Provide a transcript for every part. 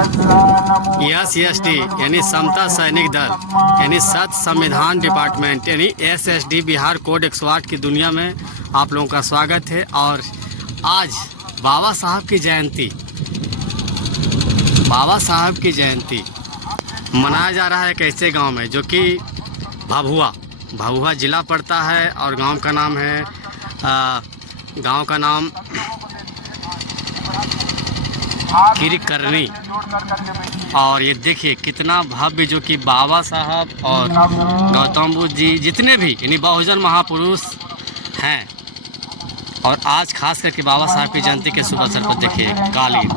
SSD यानी समता सैनिक दल यानी सत संविधान डिपार्टमेंट यानी SSD बिहार कोड 108 की दुनिया में आप लोगों का स्वागत है। और आज बाबा साहब की जयंती मनाया जा रहा है एक ऐसे गांव में जो कि भभुआ ज़िला पड़ता है और गांव का नाम किरकरनी। और ये देखिए कितना भव्य, जो कि बाबा साहब और गौतम बुद्ध जी जितने भी यानी बहुजन महापुरुष हैं। और आज खास करके बाबा साहब की जयंती के शुभ अवसर पर देखिए कालीन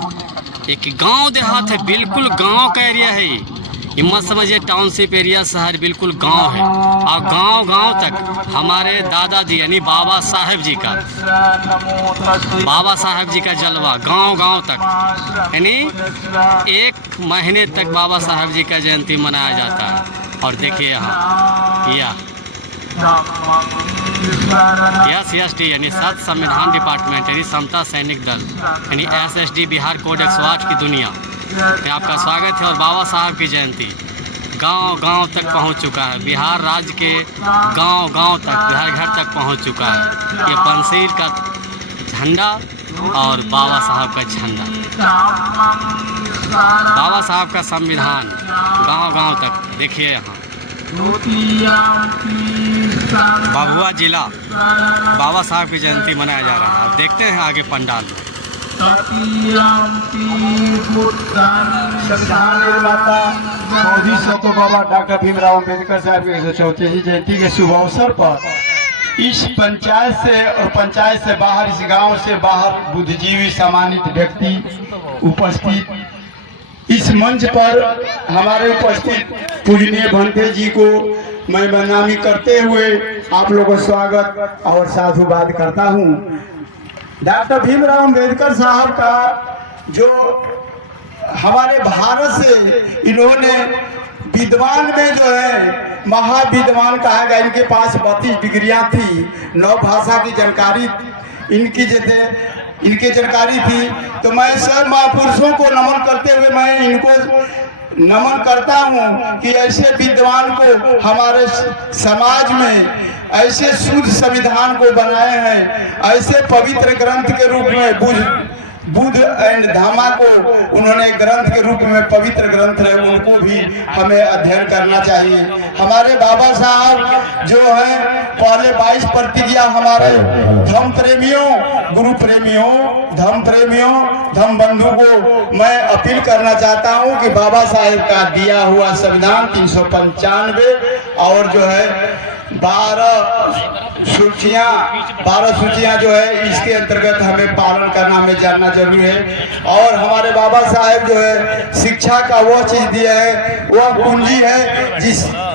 एक गांव देहात है, बिल्कुल गांव का एरिया है ये मत समझिए टाउनशिप एरिया शहर, बिल्कुल गांव है। और गांव तक हमारे दादाजी यानी बाबा साहब जी का जलवा गांव तक, यानी 1 महीने तक बाबा साहब जी का जयंती मनाया जाता है। और देखिए यहाँ SSD यानी सत संविधान डिपार्टमेंट यानी समता सैनिक दल यानी SSD बिहार कोड 108 की दुनिया में आपका स्वागत है। और बाबा साहब की जयंती गांव तक पहुंच चुका है, बिहार राज्य के गांव तक, घर तक पहुंच चुका है। ये पंसीर का झंडा और बाबा साहब का झंडा, बाबा साहब का संविधान गांव तक। देखिए यहाँ भभुआ जिला बाबा साहब की जयंती मनाया जा रहा है। आप देखते हैं आगे पंडाल में। संविधान निर्माता तो बाबा डॉक्टर भीमराव अम्बेडकर साहब की 134वीं जयंती के शुभ अवसर पर इस पंचायत से बाहर, इस गांव से बाहर बुद्धिजीवी सम्मानित व्यक्ति उपस्थित, इस मंच पर हमारे उपस्थित पूजनीय भंते जी को मैं बदनामी करते हुए आप लोगों को स्वागत और साधुवाद करता हूं। डॉक्टर भीमराव अम्बेडकर साहब का जो हमारे भारत से इन्होंने विद्वान में जो है महाविद्वान कहा गया, इनके पास 32 डिग्रियां थी, 9 भाषा की जानकारी इनकी जानकारी थी। तो मैं सब महापुरुषों को नमन करते हुए मैं इनको नमन करता हूं कि ऐसे विद्वान को हमारे समाज में ऐसे शुद्ध संविधान को बनाए हैं, ऐसे पवित्र ग्रंथ के रूप में बुद्ध एंड धामा को उन्होंने ग्रंथ के रूप में पवित्र ग्रंथ है, उनको भी हमें अध्ययन करना चाहिए। हमारे बाबा साहब जो हैं पहले 22 प्रतिज्ञा हमारे धर्म प्रेमियों, गुरु प्रेमियों, धर्म प्रेमियों, धर्म बंधु को मैं अपील करना चाहता हूं कि बाबा साहब का दिया हुआ संविधान 395 और जो है 12 सूचियां जो है इसके अंतर्गत हमें पालन करना, हमें जानना जरूरी है। और हमारे बाबा साहब जो है शिक्षा का वो चीज दिया है, वह कुंजी है,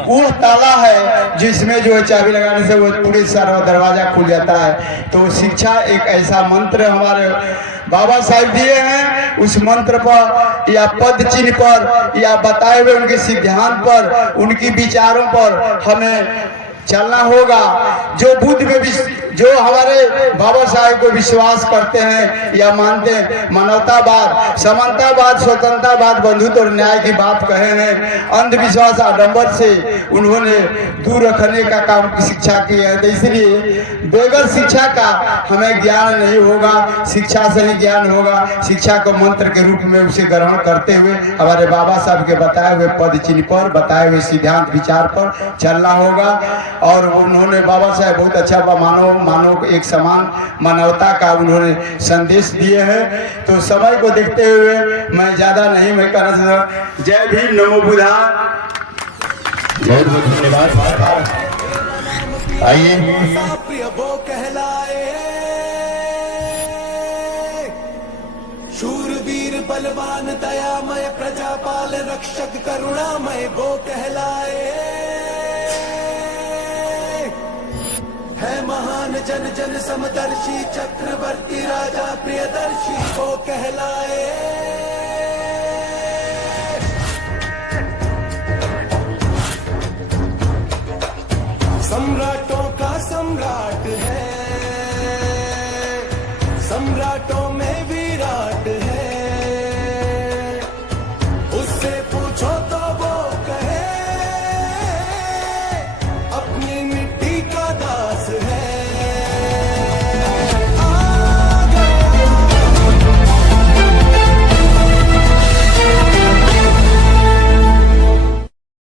वो ताला है जिसमें जो है चाबी लगाने से वो पूरे सारा दरवाजा खुल जाता है। तो शिक्षा एक ऐसा मंत्र हमारे बाबा साहब दिए हैं, उस मंत्र पर या पद चिन्ह पर या बताए हुए उनके सिद्धांत पर, उनकी विचारों पर हमें चलना होगा। जो बुद्ध में जो हमारे बाबा साहब को विश्वास करते हैं या मानते हैं, मानवतावाद, समानतावाद, स्वतंत्रतावाद, बंधुत्व और न्याय की बात कहे हैं, अंधविश्वास आडंबर से उन्होंने दूर रखने का काम की शिक्षा की है। तो इसलिए बगैर शिक्षा का हमें ज्ञान नहीं होगा, शिक्षा से ही ज्ञान होगा। शिक्षा को मंत्र के रूप में उसे ग्रहण करते हुए हमारे बाबा साहब के बताए हुए पद चिन्ह पर, बताए हुए सिद्धांत विचार पर चलना होगा। और उन्होंने बाबा साहब बहुत अच्छा मानव एक समान मानवता का उन्होंने संदेश दिए हैं। तो समय को देखते हुए मैं ज्यादा नहीं मैं कहना चाहता। जय भीम, नमो बुद्धा। बहुत बहुत धन्यवाद। आइए शूरवीर बलवान दयामय प्रजापाल रक्षक करुणामय वो कहलाए है, महान जन जन समदर्शी चक्रवर्ती राजा प्रियदर्शी वो कहलाए।